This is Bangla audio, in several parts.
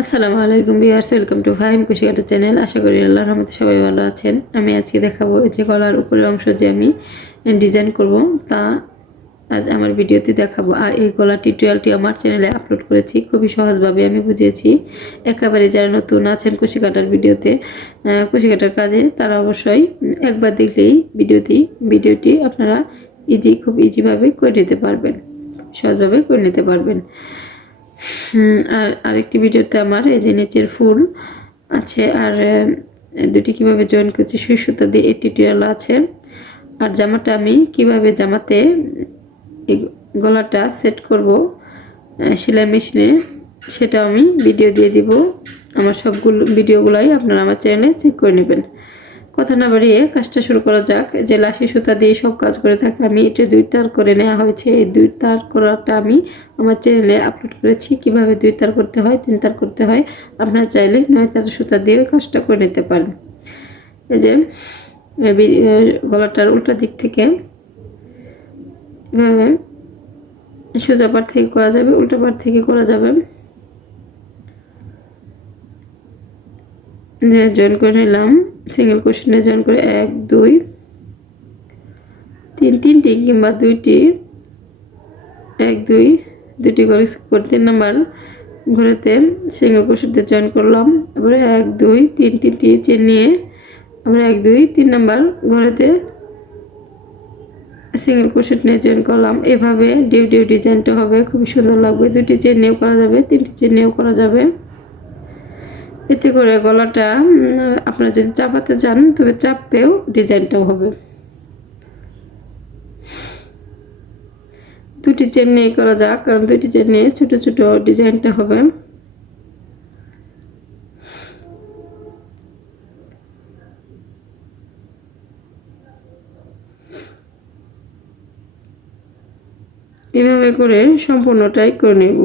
আসসালামু আলাইকুম বিয়ার্স welcome to Fahim Kushikata channel. আশা করি আল্লাহর রহমতে সবাই ভালো আছেন। আমি আজকে দেখাবো এই যে গলার উপরের অংশ যে আমি ডিজাইন করব, তা আজ আমার ভিডিওতে দেখাবো। আর এই গলা টিউটোরিয়ালটি আমার চ্যানেলে আপলোড করেছি, খুবই সহজভাবে আমি বুঝিয়েছি। একেবারে যারা নতুন আছেন কুশি কাটার ভিডিওতে কুশি কাটার কাজে, তারা অবশ্যই একবার দেখলেই ভিডিওটি ভিডিওটি আপনারা ইজি খুব ইজিভাবে করে নিতে পারবেন, সহজভাবে করে নিতে পারবেন। আর আরেকটি ভিডিওতে আমার এই যে নিচের ফুল আছে, আর দুটি কীভাবে জয়েন করছি সুই সুতা দিয়ে এই টিউটোরিয়াল আছে। আর জামাটা আমি কীভাবে জামাতে গলাটা সেট করব সেলাই মেশিনে সেটা আমি ভিডিও দিয়ে দিব। আমার সবগুলো ভিডিওগুলাই আপনারা আমার চ্যানেলে চেক করে নেবেন। কথা না বাড়িয়ে কাজটা শুরু করা যাক। যে লাশি সুতা দিয়ে সব কাজ করে থাকে, আমি এটা দুই তার করে নেওয়া হয়েছে। এই দুই তার করাটা আমি আমার চ্যানেলে আপলোড করেছি। কীভাবে দুই তার করতে হয় তিন তার করতে হয়, আপনারা চাইলে নয় তার সুতা দিয়ে কাজটা করে নিতে পারেন। এই যে গলাটার উল্টা দিক থেকে এভাবে সোজা পাট থেকে করা যাবে, উল্টা পাট থেকে করা যাবে। যে জয়েন করে নিলাম। সিঙ্গেল কোশ্চেনে জয়েন করে এক, দুই, তিন, তিনটি কিংবা দুইটি, এক, দুই দুটি করে করে তিন নাম্বার ঘরেতে সিঙ্গেল কোশ্চেনতে জয়েন করলাম। এবারে এক, দুই, তিন, তিনটি চেন নিয়ে আমরা এক, দুই, তিন নাম্বার ঘরেতে সিঙ্গেল ক্রোশেট নিয়ে জয়েন করলাম। এভাবে ডিউ ডিউ ডিজাইনটা হবে। খুবই সুন্দর লাগবে। দুটি চেন নিয়েও করা যাবে, তিনটি চেন নিয়েও করা যাবে। এতে করে গলাটা আপনারা যদি চাপাতে চান তবে চাপেও ডিজাইনটাও হবে। দুটি চেন নিয়ে করা যাক, কারণ দুটি চেন নিয়ে ছোট ছোট ডিজাইনটা হবে। এভাবে করে সম্পূর্ণটাই করে নেব।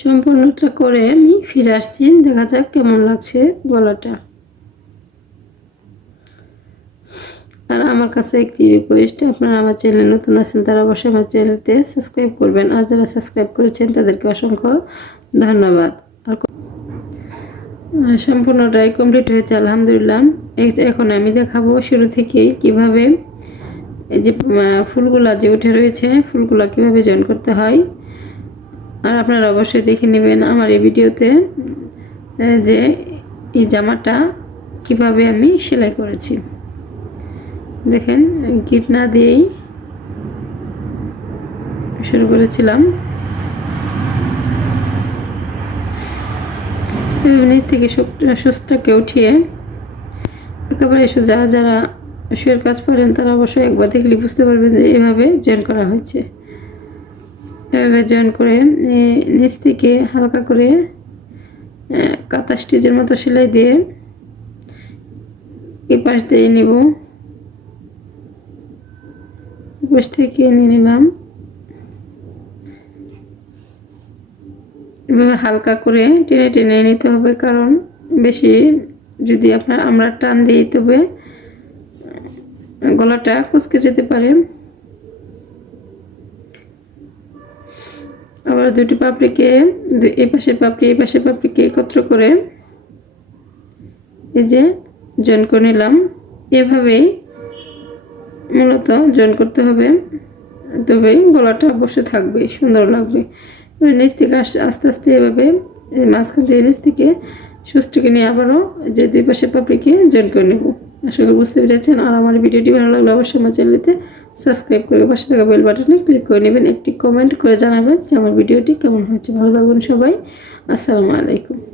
সম্পূর্ণটা করে আমি ফিরে আসছি। দেখা যাক কেমন লাগছে গলাটা। আর আমার কাছে একটি রিকোয়েস্ট আপনারা আমার চ্যানেল নতুন আছেন, তারা অবশ্যই আমার চ্যানেলতে সাবস্ক্রাইব করবেন। আর যারা সাবস্ক্রাইব করেছেন, তাদেরকে অসংখ্য ধন্যবাদ। আর সম্পূর্ণটাই কমপ্লিট হয়েছে, আলহামদুলিল্লাহ। এখন আমি দেখাবো শুরু থেকেই কীভাবে এই যে ফুলগুলা যে উঠে রয়েছে, ফুলগুলা কীভাবে জয়েন করতে হয়। আর আপনারা অবশ্যই দেখে নেবেন আমার এই ভিডিওতে যে এই জামাটা কীভাবে আমি সেলাই করেছি। দেখেন, গিট না দিয়েই শুরু করেছিলাম। নিচ থেকে সুস্থকে উঠিয়ে একেবারে সোজা যারা শুয়ের কাজ পারেন তারা অবশ্যই একবার দেখলে বুঝতে পারবেন যে এভাবে জয়েন করা হয়েছে। এভাবে জয়েন করে নিচ থেকে হালকা করে কাঁথা স্টিচের মতো সেলাই দিয়ে এই পাশ দিয়ে নিব। এই পাশ থেকে নিয়ে নিলাম। এভাবে হালকা করে টেনে টেনে নিতে হবে, কারণ বেশি যদি আপনার আমরা টান দিয়ে তবে গলাটা কুচকে যেতে পারে। আবার দুটি পাপড়িকে এই পাশের পাপড়ি এই পাশের পাপড়িকে একত্র করে এই যে জয়েন করে নিলাম। এভাবেই মূলত জয়েন করতে হবে। তবে গলাটা বসে থাকবে, সুন্দর লাগবে। নিচ থেকে আস- আস্তে আস্তে এভাবে মাঝখান থেকে নিচ থেকে সুস্থকে নিয়ে আবারও যে দুই পাশে পাপড়িকে জয়েন করে নেব। আশা করি বুঝতে পেরেছেন। আর আমার ভিডিওটি ভালো লাগলে অবশ্যই আমার চ্যানেলতে সাবস্ক্রাইব করে পাশে থাকা বেল বাটনে ক্লিক করে নেবেন। একটি কমেন্ট করে জানাবেন যে আমার ভিডিওটি কেমন হয়েছে। ভালো থাকুন সবাই। আসসালামু আলাইকুম।